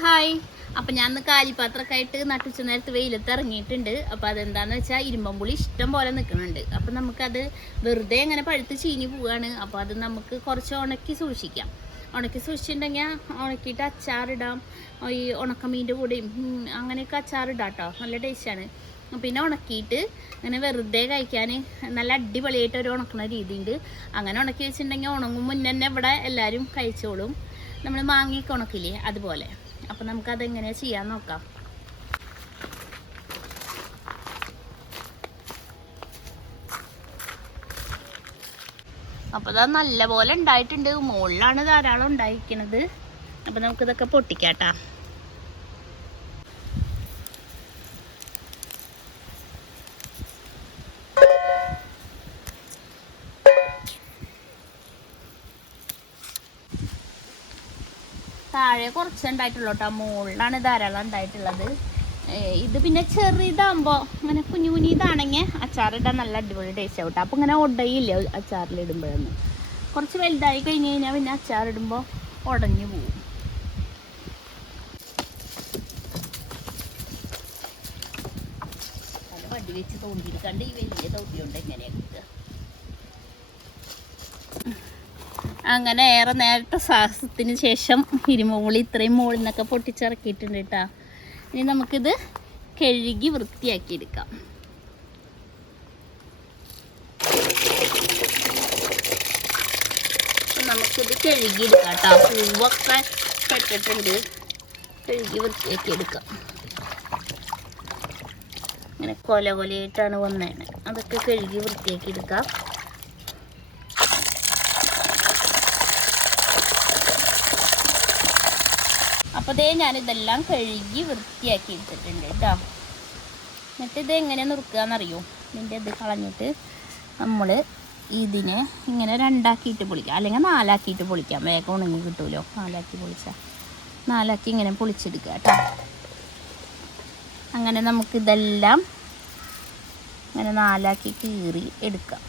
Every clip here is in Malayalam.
ഹായ്. അപ്പം ഞാൻ ഇന്ന് കാലിപ്പാത്രമൊക്കെ ആയിട്ട് നട്ടുച്ച നേരത്ത് വെയിലത്ത് ഇറങ്ങിയിട്ടുണ്ട്. അപ്പോൾ അതെന്താണെന്ന് വെച്ചാൽ ഇരുമ്പമ്പുളി ഇഷ്ടം പോലെ നിൽക്കുന്നുണ്ട്. അപ്പം നമുക്കത് വെറുതെ ഇങ്ങനെ പഴുത്ത് ചീഞ്ഞ് പോവുകയാണ്. അപ്പോൾ അത് നമുക്ക് കുറച്ച് ഉണക്കി സൂക്ഷിക്കാം. ഉണക്കി സൂക്ഷിച്ചിട്ടുണ്ടെങ്കിൽ ഉണക്കിയിട്ട് അച്ചാറിടാം. ഈ ഉണക്കമീൻ്റെ കൂടെയും അങ്ങനെയൊക്കെ അച്ചാറിടാം കേട്ടോ. നല്ല ടേസ്റ്റാണ്. പിന്നെ ഉണക്കിയിട്ട് അങ്ങനെ വെറുതെ കഴിക്കാൻ നല്ല അടിപൊളിയായിട്ട് ഒരു ഉണക്കുന്ന രീതിയുണ്ട്. അങ്ങനെ ഉണക്കി വെച്ചിട്ടുണ്ടെങ്കിൽ ഉണങ്ങും മുന്നേ തന്നെ ഇവിടെ എല്ലാവരും കഴിച്ചോളും. നമ്മൾ മാങ്ങയൊക്കെ ഉണക്കില്ലേ അതുപോലെ. അപ്പം നമുക്കതെങ്ങനെ ചെയ്യാൻ നോക്കാം. അപ്പോൾ അത് നല്ല പോലെ ഉണ്ടായിട്ടുണ്ട്. മുകളിലാണ് ധാരാളം ഉണ്ടായിരിക്കുന്നത്. അപ്പം നമുക്കിതൊക്കെ പൊട്ടിക്കാട്ടാ. താഴെ കുറച്ചുണ്ടായിട്ടുള്ളൂ കേട്ടോ. മുകളിലാണ് ധാരാളം ഉണ്ടായിട്ടുള്ളത്. ഇത് പിന്നെ ചെറുതാകുമ്പോൾ ഇങ്ങനെ കുഞ്ഞു കുഞ്ഞു ഇതാണെങ്കിൽ അച്ചാറിടാൻ നല്ല അടിപൊളി ടേസ്റ്റ് ആവും കേട്ടോ. അപ്പോൾ ഇങ്ങനെ ഉടയില്ല അച്ചാറിലിടുമ്പോഴൊന്നും. കുറച്ച് വലുതായി കഴിഞ്ഞ് കഴിഞ്ഞാൽ പിന്നെ അച്ചാറിടുമ്പോൾ ഉടഞ്ഞു പോവും. അത് വടി വെച്ച് തോണ്ടിയിരിക്കാണ്ട് ഈ വലിയ തോട്ടിയുണ്ട് എങ്ങനെയാണ് കിട്ടുക. അങ്ങനെ ഏറെ നേരത്തെ സാഹസത്തിന് ശേഷം ഇരുമ്പുളി ഇത്രയും മുകളിൽ നിന്നൊക്കെ പൊട്ടിച്ചിറക്കിയിട്ടുണ്ട് കേട്ടോ. ഇനി നമുക്കിത് കഴുകി വൃത്തിയാക്കി എടുക്കാം. നമുക്കിത് കഴുകിയെടുക്കാം കേട്ടോ. പൂവൊക്കെ പെട്ടിട്ടുണ്ട്. കഴുകി വൃത്തിയാക്കി എടുക്കാം. ഇങ്ങനെ കൊലകൊലയായിട്ടാണ് വന്നേണ്. അതൊക്കെ കഴുകി വൃത്തിയാക്കി എടുക്കാം. അപ്പോൾ ഇതേ ഞാനിതെല്ലാം കഴുകി വൃത്തിയാക്കി എടുത്തിട്ടുണ്ട് കേട്ടോ. എന്നിട്ട് ഇത് എങ്ങനെ നുറുക്കുകയെന്നറിയോ? ഇതിൻ്റെ ഇത് കളഞ്ഞിട്ട് നമ്മൾ ഇതിനെ ഇങ്ങനെ രണ്ടാക്കിയിട്ട് പൊളിക്കാം, അല്ലെങ്കിൽ നാലാക്കിയിട്ട് പൊളിക്കാം. വേഗം ഉണങ്ങി കിട്ടുമല്ലോ. നാലാക്കി പൊളിച്ചാൽ നാലാക്കി ഇങ്ങനെ പൊളിച്ചെടുക്കുക കേട്ടോ. അങ്ങനെ നമുക്കിതെല്ലാം ഇങ്ങനെ നാലാക്കി കീറി എടുക്കാം.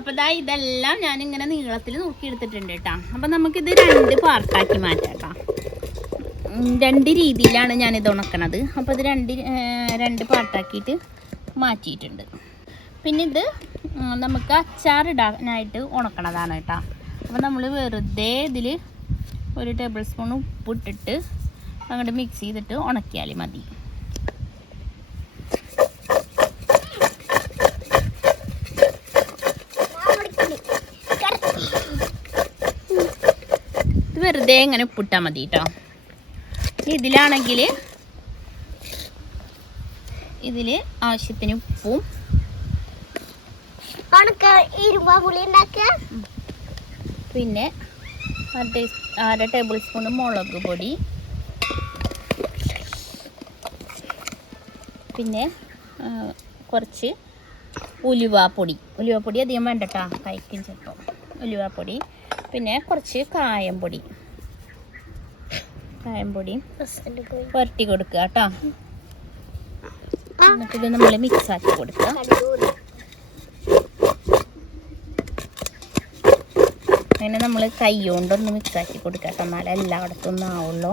അപ്പോൾ ഇതെല്ലാം ഞാനിങ്ങനെ നീളത്തിൽ നോക്കിയെടുത്തിട്ടുണ്ട് കേട്ടോ. അപ്പം നമുക്കിത് രണ്ട് പാർട്ടാക്കി മാറ്റാം കേട്ടോ. രണ്ട് രീതിയിലാണ് ഞാനിത് ഉണക്കണത്. അപ്പോൾ ഇത് രണ്ട് പാർട്ടാക്കിയിട്ട് മാറ്റിയിട്ടുണ്ട്. പിന്നെ ഇത് നമുക്ക് അച്ചാറിടാനായിട്ട് ഉണക്കണതാണ് കേട്ടോ. അപ്പോൾ നമ്മൾ വെറുതെ ഇതിൽ 1 ടേബിൾ സ്പൂൺ ഉപ്പിട്ടിട്ട് അങ്ങോട്ട് മിക്സ് ചെയ്തിട്ട് ഉണക്കിയാൽ മതി. വെറുതെ ഇങ്ങനെ ഉപ്പിട്ടാൽ മതി കേട്ടോ. ഇതിലാണെങ്കിൽ ഇതിൽ ആവശ്യത്തിന് ഉപ്പും പിന്നെ 1/2 ടേബിൾ സ്പൂൺ മുളക് പൊടി, പിന്നെ കുറച്ച് ഉലുവാപ്പൊടി അധികം വേണ്ട കേട്ടോ, കഴിക്കും ചിലപ്പോൾ. ഉലുവാപ്പൊടി, പിന്നെ കുറച്ച് കായംപൊടി പുരട്ടി കൊടുക്കുക കേട്ടോ. എന്നിട്ടിത് നമ്മൾ മിക്സാക്കി കൊടുക്കുക. അങ്ങനെ നമ്മൾ കൈ കൊണ്ടൊന്ന് മിക്സാക്കി കൊടുക്കുക കേട്ടോ. എന്നാലും എല്ലായിടത്തും ഒന്നും ആവുള്ളൂ.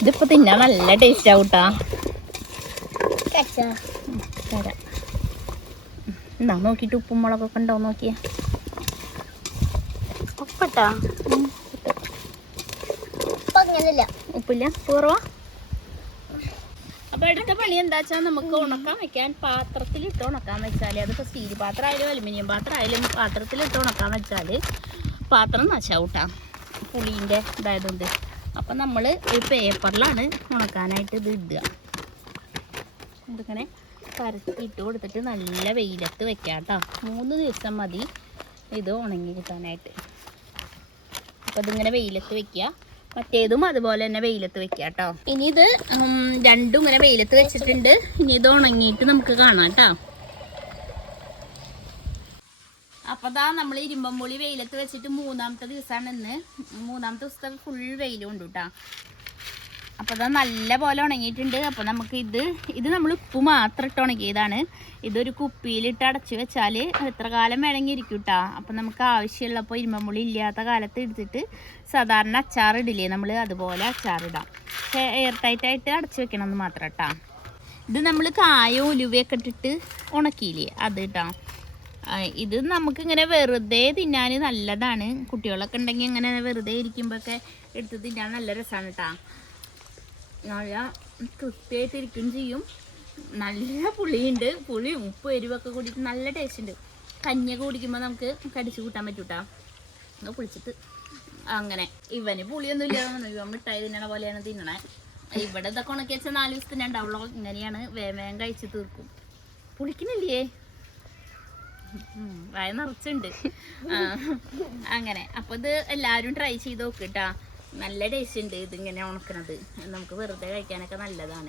ഇതിപ്പോൾ തിന്നാൻ നല്ല ടേസ്റ്റ് ആവും കേട്ടോ. തരാം. എന്നാ നോക്കിയിട്ട് ഉപ്പും മുളകൊക്കെ ഉണ്ടോ നോക്കിയാ. ഉപ്പിട്ടാ? ഉപ്പില്ല, പൂർവ്വ. അപ്പോൾ അടുത്ത പണി എന്താ വെച്ചാൽ നമുക്ക് ഉണക്കാൻ വെക്കാൻ പാത്രത്തിലിട്ട് ഉണക്കാൻ വെച്ചാൽ, അതിപ്പോൾ സ്റ്റീൽ പാത്രം ആയാലും അലുമിനിയം പാത്രം ആയാലും പാത്രത്തിലിട്ട് ഉണക്കാൻ വെച്ചാൽ പാത്രം നശാവൂട്ടാ, പുളീൻ്റെ ഇതായതുകൊണ്ട്. അപ്പം നമ്മൾ ഒരു പേപ്പറിലാണ് ഉണക്കാനായിട്ട് ഇത് ഇടുക. ഇതിങ്ങനെ പരത്തിയിട്ട് കൊടുത്തിട്ട് നല്ല വെയിലത്ത് വെക്കാം കേട്ടോ. 3 ദിവസം മതി ഇത് ഉണങ്ങി കിട്ടാനായിട്ട്. അപ്പോൾ ഇതിങ്ങനെ വെയിലത്ത് വെക്കുക. മറ്റേതും അതുപോലെ തന്നെ വെയിലത്ത് വെക്കുക കേട്ടോ. ഇനി ഇത് രണ്ടും ഇങ്ങനെ വെയിലത്ത് വെച്ചിട്ടുണ്ട്. ഇനി ഇത് ഉണങ്ങിയിട്ട് നമുക്ക് കാണാം കേട്ടോ. അപ്പോൾ നമ്മൾ ഇരുമ്പമ്പുളി വെയിലത്ത് വെച്ചിട്ട് 3-ാമത്തെ ദിവസമാണ് ഇന്ന്. 3-ാമത്തെ ദിവസത്തെ ഫുൾ വെയിലും ഉണ്ട് കേട്ടോ. അപ്പോൾ അത് നല്ല പോലെ ഉണങ്ങിയിട്ടുണ്ട്. അപ്പോൾ നമുക്ക് ഇത് നമ്മൾ ഉപ്പ് മാത്രം ഇട്ട് ഉണങ്ങിയതാണ്. ഇതൊരു കുപ്പിയിലിട്ട് അടച്ച് വെച്ചാൽ എത്ര കാലം വേണമെങ്കിൽ ഇരിക്കും കേട്ടോ. അപ്പോൾ നമുക്ക് ആവശ്യമുള്ളപ്പോൾ ഇരുമ്പമ്പുളി ഇല്ലാത്ത കാലത്ത് എടുത്തിട്ട് സാധാരണ അച്ചാറിടില്ലേ നമ്മൾ, അതുപോലെ അച്ചാറിടാം. പക്ഷേ എയർ ടൈറ്റായിട്ട് അടച്ച് വെക്കണം എന്ന് മാത്രം കേട്ടോ. ഇത് നമ്മൾ കായോ ഉലുവയൊക്കെ ഇട്ടിട്ട് ഉണക്കിയില്ലേ അത് കേട്ടോ. ഇത് നമുക്കിങ്ങനെ വെറുതെ തിന്നാൻ നല്ലതാണ്. കുട്ടികളൊക്കെ ഉണ്ടെങ്കിൽ ഇങ്ങനെ വെറുതെ ഇരിക്കുമ്പോഴൊക്കെ എടുത്ത് തിന്നാൻ നല്ല രസമാണ് കേട്ടോ. നല്ല കൃത്യമായിട്ടിരിക്കുകയും ചെയ്യും. നല്ല പുളിയുണ്ട്. പുളിയും ഉപ്പ് എരിവൊക്കെ കൂടിയിട്ട് നല്ല ടേസ്റ്റ് ഉണ്ട്. കഞ്ഞിയൊക്കെ കുടിക്കുമ്പോൾ നമുക്ക് കടിച്ചു കൂട്ടാൻ പറ്റും കേട്ടോ. കുളിച്ചിട്ട് അങ്ങനെ ഇവന് പുളിയൊന്നും ഇല്ല, ഇവൻ മിഠായി തിന്നണ പോലെയാണ് തിന്നണേ. ഇവിടെ ഇതൊക്കെ ഉണക്കി വെച്ചാൽ 4 ദിവസത്തിന് ഉണ്ടാവുള്ളൂ. ഇങ്ങനെയാണ് വേഗം കഴിച്ച് തീർക്കും. പുളിക്കുന്നില്ലേ? വായ നിറച്ചുണ്ട്. അങ്ങനെ അപ്പോൾ ഇത് എല്ലാവരും ട്രൈ ചെയ്ത് നോക്കിട്ടാ. നല്ല ടേസ്റ്റ് ഉണ്ട് ഇതിങ്ങനെ ഉണക്കണത്. നമുക്ക് വെറുതെ കഴിക്കാനൊക്കെ നല്ലതാണ്.